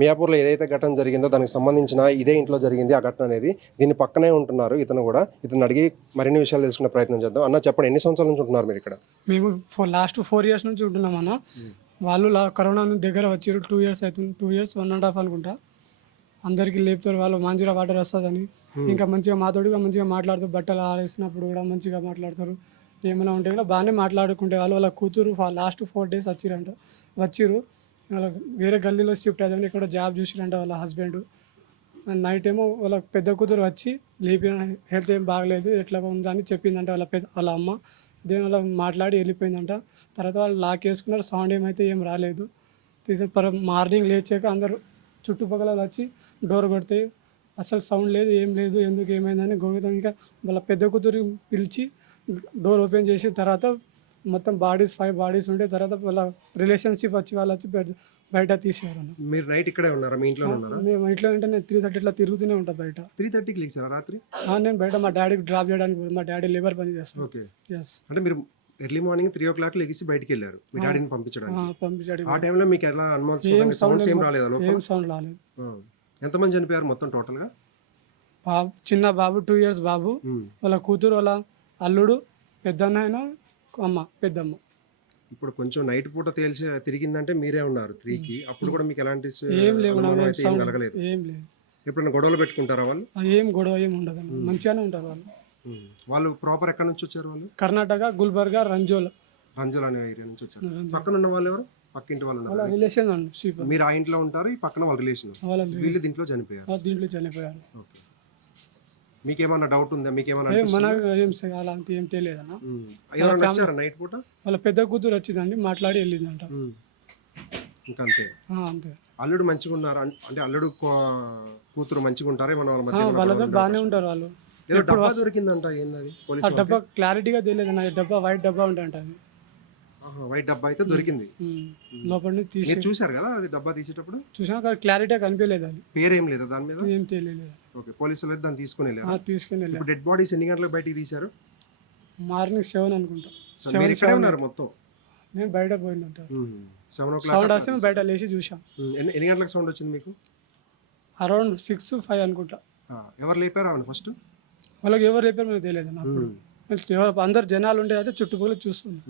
మియాపూర్లో ఏదైతే ఘటన జరిగిందో దానికి సంబంధించిన ఇదే ఇంట్లో జరిగింది ఆ ఘటన అనేది దీని పక్కనే ఉంటున్నారు ఇతను కూడా. ఇతను అడిగి మరిన్ని విషయాలు తెలుసుకునే ప్రయత్నం చేద్దాం. అన్న చెప్పండి ఎన్ని సంవత్సరాల నుంచి ఉంటున్నారు మీరు ఇక్కడ? మేము ఫోర్ లాస్ట్ ఫోర్ ఇయర్స్ నుంచి ఉంటున్నాం అన్న. వాళ్ళు కరోనా దగ్గర వచ్చారు టూ ఇయర్స్ అవుతుంది two years one and half అనుకుంటా. అందరికీ లేపుతారు వాళ్ళు మంచిగా వాటర్ వస్తుందని. ఇంకా మంచిగా మాతోడిగా మంచిగా మాట్లాడుతూ బట్టలు ఆరేసినప్పుడు కూడా మంచిగా మాట్లాడతారు. ఏమైనా ఉంటే కూడా బాగానే మాట్లాడుకుంటే వాళ్ళు వాళ్ళ కూతురు లాస్ట్ ఫోర్ డేస్ వచ్చిరంట వచ్చిర్రు. వాళ్ళ వేరే గల్లీలో షిఫ్ట్ అయ్యారు ఇక్కడ జాబ్ చూసిరంట వాళ్ళ హస్బెండ్. నైట్ ఏమో వాళ్ళ పెద్ద కూతురు వచ్చి లేపిన హెల్త్ ఏం బాగలేదు ఎట్లా ఉందని చెప్పిందంట వాళ్ళ పెద్ద వాళ్ళ అమ్మ. దేని వాళ్ళ మాట్లాడి వెళ్ళిపోయిందంట. తర్వాత వాళ్ళు లాక్ వేసుకున్నారు సౌండ్ ఏమైతే ఏం రాలేదు. పర మార్నింగ్ లేచాక అందరూ చుట్టుపక్కల వాళ్ళు వచ్చి డోర్ కొడితే అసలు సౌండ్ లేదు ఏం లేదు ఎందుకు ఏమైందని గోవిందం ఇంకా వాళ్ళ పెద్ద కూతురు పిలిచి డోర్ ఓపెన్ చేసిన తర్వాత మొత్తం బాడీస్ ఫైవ్ బాడీస్ ఉంటే తర్వాత వాళ్ళ రిలేషన్షిప్ వచ్చి వాళ్ళు వచ్చి బయట తీసేవారు మీరు నైట్ ఇక్కడే ఉన్నారా? మీ ఇంట్లో ఉన్నారా? మేము ఇంట్లో అంటే నేను త్రీ థర్టీ ఇట్లా తిరుగుతూనే ఉంటా బయట. త్రీ థర్టీకి లేచారా రాత్రి? నేను బయట మా డాడీకి డ్రాప్ చేయడానికి మా డాడీ లేబర్ పని చేస్తాను ఓకే ఎస్ అంటే మీరు early morning three o'clock లెగిసి బయటికి వెళ్ళారు మీ డాడీని పంపించడానికి. పంపించాడు ఆ టైంలో మీకు ఎలా అనుమానం సౌండ్స్ ఏం రాలేదా? ఏం సౌండ్ రాలేదు. ఎంతమంది చనిపోయారు మొత్తం టోటల్గా? బాబు చిన్న బాబు టూ ఇయర్స్ బాబు. వాళ్ళ కూతురు వాళ్ళ అల్లుడు పెద్దన్నయ్య అమ్మ పెద్దమ్మ. ఇప్పుడు కొంచెం నైట్ పూట తేల్చి తిరిగిందంటే మీరే ఉన్నారు త్రీకి. అప్పుడు కూడా మీకు ఎలాంటి ఏం లేవు కలగలేదు. ఏం లేదు. ఎప్పుడైనా గొడవలు పెట్టుకుంటారా వాళ్ళు? ఏం గొడవ ఏం ఉండదు మంచిగానే ఉంటారు వాళ్ళు. వాళ్ళు ప్రాపర్ ఎక్కడి నుంచి వచ్చారు వాళ్ళు? కర్ణాటక గుల్బర్గా రంజోల్. రంజల్ అనే ఏరియా నుంచి వచ్చారు. పక్కన ఉన్న వాళ్ళు ఎవరు? పక్కింటి వాళ్ళు రిలేషన్ మీరు ఆ ఇంట్లో ఉంటారు ఈ పక్కన వాళ్ళ రిలేషన్ వాళ్ళ. వీళ్ళు దీంట్లో చనిపోయారు. దీంట్లో చనిపోయారు. ఓకే. మీకేమన్నా డౌట్ ఉందా? మీకేమన్నా ఏం మన ఏం స- అలాంటి ఏం తెలియదన్న. ఎవరైనా వచ్చారా నైట్ పూట? వాళ్ళ పెద్ద కూతురు వచ్చిందండి మాట్లాడి వెళ్ళిందంట. ఉమ్. ఇంకా అంతే. ఆ, అంతే. అల్లుడు మంచిగా ఉన్నారా అంటే అల్లుడు కూ- కూతురు మంచిగా ఉంటారా ఏమన్నా వాళ్ళ ఆ, మధ్య ఏమన్నా వాళ్ళతో గొడవలు బాగానే ఉంటారు వాళ్ళు? ఏదో డబ్బా దొరికిందంట ఏందది? ఆ పోలీసు డబ్బా క్లారిటీగా తెలియదు అన్న ఈ డబ్బా వైట్ డబ్బా ఉంటుంట అది. వైట్ డబ్బా అయితే దొరికింది. ఉమ్. లోపల నుంచి తీసి మీరు చూశారు కదా అది డబ్బా తీసేటప్పుడు? చూసినా కానీ క్లారిటీగా కనిపించలేదు అది. పేరు ఏం లేదా దాని మీద? ఏం తెలియలేదు. ఓకే పోలీసులు అయితే దాన్ని తీసుకుని వెళ్ళారు? తీసుకుని ఇప్పుడు డెడ్ బాడీస్ ఎన్ని గంటలకు బయటికి తీశారు? మార్నింగ్ సెవెన్ అనుకుంటా. సో మీరు ఇక్కడే ఉన్నారు మొత్తం? నేను బయట పోయిందంట సెవెన్ ఓ సౌండ్ క్లాక్ వస్తే బయట లేచి చూసాం ఎన్ని గంటలకు సౌండ్ వచ్చింది మీకు? అరౌండ్ సిక్స్ ఫైవ్ అనుకుంటా. ఎవరు లేపారు అవును ఫస్ట్ వాళ్ళకి ఎవరు రేపారు మనకు తెలియదు అప్పుడు ఎవరు అందరు జనాలు ఉండే అయితే చుట్టుపక్కల చూస్తున్నాం.